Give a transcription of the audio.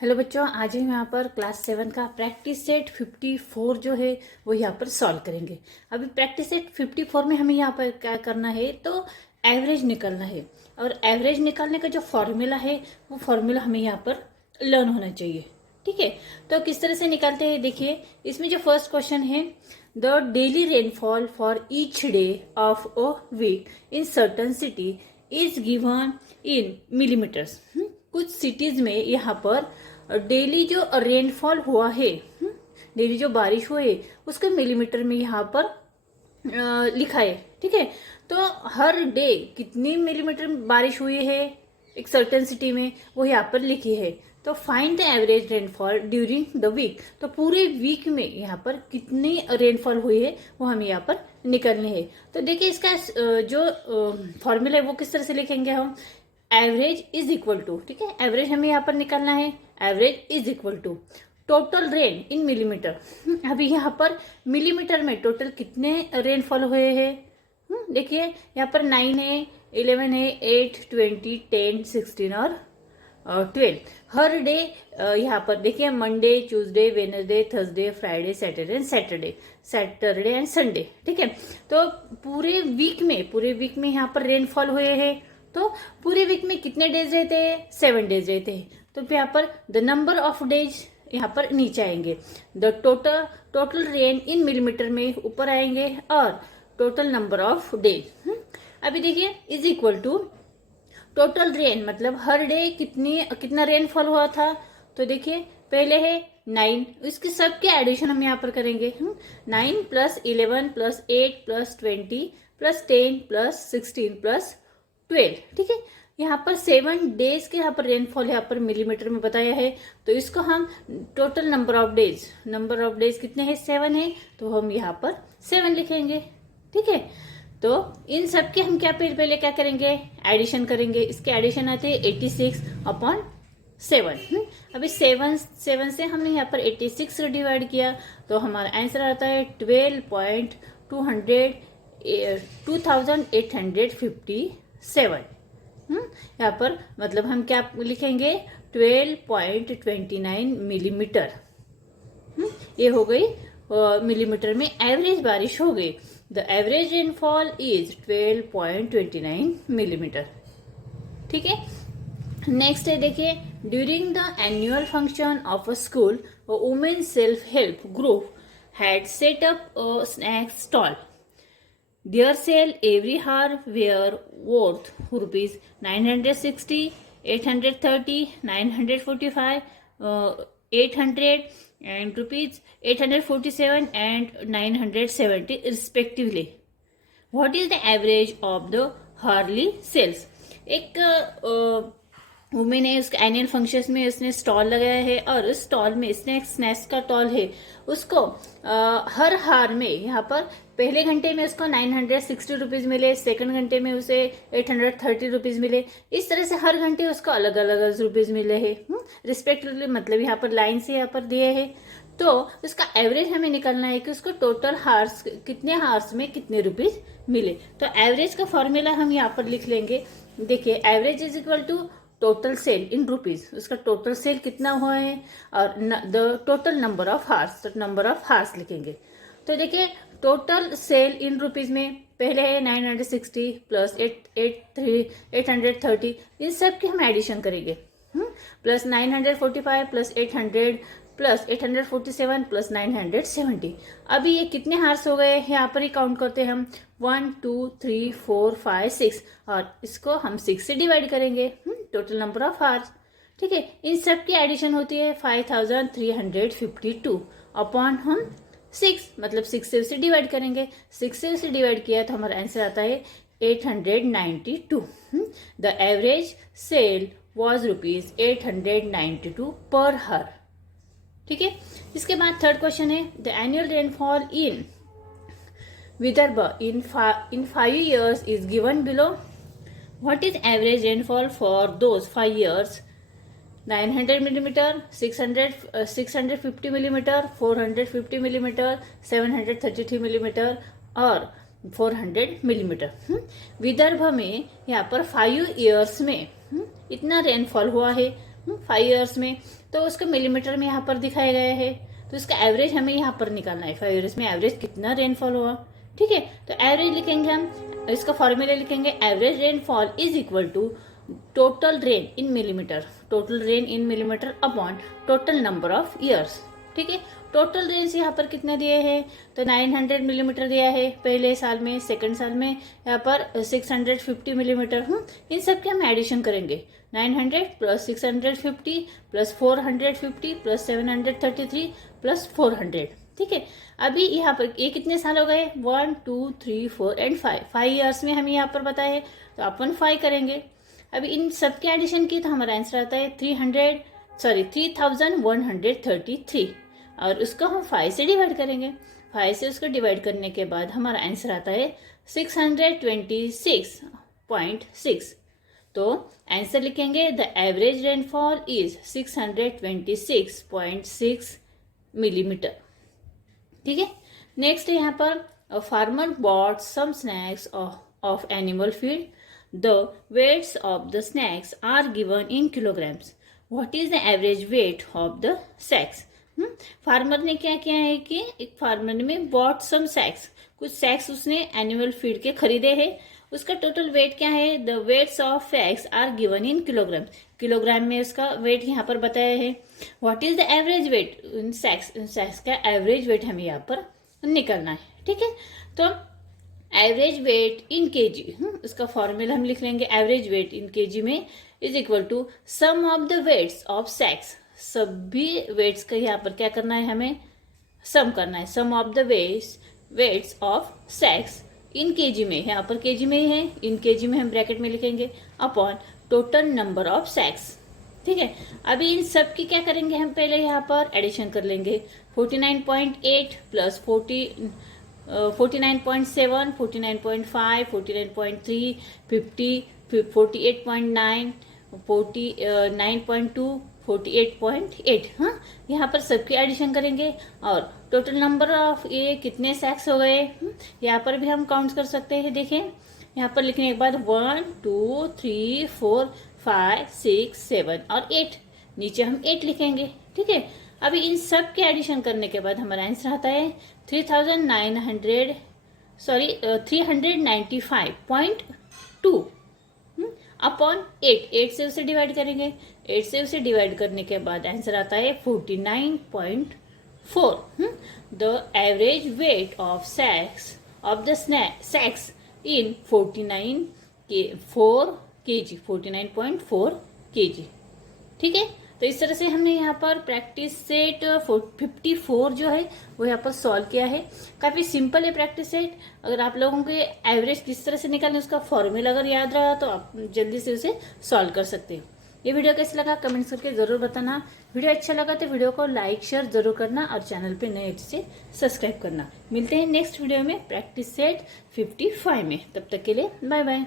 Hello बच्चों, आज हम यहाँ पर क्लास 7 का प्रैक्टिस सेट 54 जो है वो यहाँ पर सॉल्व करेंगे। अभी प्रैक्टिस सेट 54 में हमें यहाँ पर क्या करना है, तो एवरेज निकालना है। और एवरेज निकालने का जो फॉर्मूला है वो फॉर्मूला हमें यहाँ पर लर्न होना चाहिए। ठीक है, तो किस तरह से निकालते हैं देखिए। इसमें जो फर्स्ट क्वेश्चन है, the daily rainfall for each day of a week in certain city is given in millimetres. कुछ सिटीज में यहाँ पर डेली जो रेनफॉल हुआ है, डेली जो बारिश हुई है उसको मिलीमीटर में यहाँ पर लिखा है। ठीक है, तो हर डे कितनी मिलीमीटर बारिश हुई है एक सर्टेन सिटी में वो यहाँ पर लिखी है। तो find the average rainfall during the week, तो पूरे वीक में यहाँ पर कितनी रेनफॉल हुई है वो हमें यहाँ पर निकलनी है। तो देखिए इसका जो फॉर्मूला है वो किस तरह से लिखेंगे हम। एवरेज इज इक्वल टू, ठीक है, एवरेज हमें यहाँ पर निकालना है। Average is equal to total rain in millimetre. अभी यहाँ पर मिलीमीटर में टोटल कितने रेनफॉल हुए हैं, देखिए यहाँ पर 9 है, 11 है, 8, 20, 10, 16 और 12। हर डे यहाँ पर देखिए Monday, Tuesday, Wednesday, Thursday, Friday, Saturday and Sunday. ठीक है, तो पूरे वीक में यहाँ पर रेनफॉल हुए हैं। तो पूरे वीक में कितने डेज रहते हैं, 7 डेज रहते हैं। तो यहाँ पर द नंबर ऑफ डेज यहाँ पर नीचे आएंगे, the total rain in millimetre में ऊपर आएंगे और टोटल नंबर ऑफ डेज। अभी देखिए is equal to total rain, मतलब हर डे कितना रेनफॉल हुआ था। तो देखिए पहले है 9, इसके सबके एडिशन हम यहाँ पर करेंगे। 9 plus 11 plus 8 plus 20 plus 10 plus 16 plus 12। ठीक है, यहाँ पर 7 डेज के यहाँ पर रेनफॉल यहाँ पर मिलीमीटर में बताया है। तो इसको हम टोटल नंबर ऑफ डेज कितने हैं, 7 है, तो हम यहाँ पर 7 लिखेंगे। ठीक है, तो इन सब के हम पहले क्या करेंगे, एडिशन करेंगे। इसके एडिशन आते हैं 86 अपॉन 7। अभी 7 से हमने यहाँ पर 86 डिवाइड किया तो हमारा आंसर आता है 12.2857। यहाँ पर मतलब हम क्या लिखेंगे, 12.29 मिलीमीटर। ये हो गई मिलीमीटर में एवरेज बारिश हो गई। The average rainfall is 12.29 millimetre. ठीक है, नेक्स्ट है देखिए, during the annual function of a school women self help group had set up a snack stall. Their sale every hour were worth rupees 960, 830, 945, 800 and rupees 847 and 970 respectively. What is the average of the hourly sales? एक women है, उसके annual functions में उसने stall लगाया है और उस stall में स्नैक्स का स्टॉल है। उसको हर हार में यहाँ पर पहले घंटे में उसको 960 रुपीज मिले, सेकंड घंटे में उसे 830 रुपीज मिले। इस तरह से हर घंटे उसको अलग अलग रुपीज मिले हैं रिस्पेक्टिवली, मतलब यहाँ पर लाइन से यहाँ पर दिए है। तो उसका एवरेज हमें निकालना है कि उसको टोटल हार्स कितने हार्स में कितने रुपीज मिले। तो एवरेज का फॉर्मूला हम यहाँ पर लिख लेंगे। देखिए average is equal to total sale in rupees, उसका टोटल सेल कितना हुआ है और the total number of hours, तो नंबर ऑफ हार्स लिखेंगे। तो देखिए टोटल सेल इन रुपीज में पहले है 960 प्लस 830, इन सब की हम एडिशन करेंगे। Plus 945 plus 800 plus 847 plus 970। अभी ये कितने हार्स हो गए यहाँ पर ही काउंट करते हैं हम, 1 2 3 4 5 6 और इसको हम 6 से डिवाइड करेंगे, टोटल नंबर ऑफ हार्स। ठीक है, इन सब की एडिशन होती है 5352 अपॉन हम 6, मतलब 6 से उसे डिवाइड करेंगे। 6 से उसे डिवाइड किया तो हमारा आंसर आता है 892। The average sale was rupees 892 per hour. ठीक है, इसके बाद थर्ड क्वेश्चन है, the annual rainfall in Vidarbha in 5 years is given below. What is average rainfall for those 5 years? 900 millimetre, 650 millimetre, 450 millimetre, 733 millimetre और 400 मिलीमीटर। विदर्भ में यहाँ पर 5 years में इतना रेनफॉल हुआ है। 5 ईयर्स में, तो उसको मिलीमीटर में यहाँ पर दिखाया गया है। तो इसका एवरेज हमें यहाँ पर निकालना है, 5 ईयर्स में एवरेज कितना रेनफॉल हुआ। ठीक है, तो एवरेज लिखेंगे हम, इसका फॉर्मूला लिखेंगे, average rainfall is equal to total rain in millimetre, total rain in millimetre upon total number of years. ठीक है, टोटल रेंज यहाँ पर कितने दिए हैं, तो 900 मिलीमीटर दिया है पहले साल में, सेकंड साल में यहाँ पर 650 मिलीमीटर। इन सब के हम एडिशन करेंगे, 900 प्लस 650 प्लस 450 प्लस 733 प्लस 400। ठीक है, अभी यहाँ पर ये कितने साल हो गए, 1 2 3 4 एंड 5 ईयर्स में हमें यहाँ पर बताया है, तो अपन 5 करेंगे। अभी इन सब के एडिशन की तो हमारा आंसर आता है 3133, और उसको हम 5 से डिवाइड करेंगे। 5 से उसको डिवाइड करने के बाद हमारा आंसर आता है 626.6। तो आंसर लिखेंगे, the average rainfall is 626.6 millimetre. ठीक है, नेक्स्ट यहाँ पर farmer bought some snacks of animal feed, the weights of the snacks are given in kilograms, what is the average weight of the sacks. Farmer ने क्या किया है कि एक फार्मर ने बॉट सम सैक्स, कुछ सैक्स उसने एनिमल फीड के खरीदे हैं, उसका टोटल वेट क्या है, the weights of sacks are given in kilogram, kilogram में उसका वेट यहाँ पर बताया है। What is the average weight in sacks, sacks का एवरेज वेट हमें यहाँ पर निकलना है। ठीक है, तो एवरेज वेट इन केजी, उसका फॉर्मूला हम लिख लेंगे, एवरेज वेट इन केजी में is equal to sum of the weights of sacks, सभी वेट्स का यहाँ पर क्या करना है, हमें सम करना है, sum of the weights of sacks in KG में, यहाँ पर केजी में ही है, इन केजी में हम ब्रैकेट में लिखेंगे, अपॉन टोटल नंबर ऑफ सैक्स। ठीक है, अभी इन सब की क्या करेंगे, हम पहले यहाँ पर एडिशन कर लेंगे, 49.8 प्लस 49.7, 49.5, 49.3, 50, 48.9, 49.2, 48.8। हाँ, यहाँ पर सबकी एडिशन करेंगे और टोटल नंबर ऑफ ये कितने सैक्स हो गए, यहाँ पर भी हम काउंट कर सकते हैं। देखें, यहाँ पर लिखने के बाद 1 2 3 4 5 6 7 और 8, नीचे हम 8 लिखेंगे। ठीक है, अभी इन सब के एडिशन करने के बाद हमारा आंसर आता है 395.2 अपॉन 8 से उसे डिवाइड करेंगे, 8 से उसे डिवाइड करने के बाद आंसर आता है 49.4। The average weight of sacks of the sacks in 49.4 kg। ठीक है, तो इस तरह से हमने यहाँ पर प्रैक्टिस सेट 54 जो है वो यहाँ पर सॉल्व किया है। काफी सिंपल है प्रैक्टिस सेट। अगर आप लोगों के एवरेज किस तरह से निकालना उसका फॉर्मूला अगर याद रहा तो आप जल्दी से उसे सॉल्व कर सकते हो। ये वीडियो कैसा लगा कमेंट्स करके जरूर बताना। वीडियो अच्छा लगा तो वीडियो को लाइक शेयर जरूर करना और चैनल पे नए से सब्सक्राइब करना। मिलते हैं नेक्स्ट वीडियो में प्रैक्टिस सेट 55 में। तब तक के लिए बाय बाय।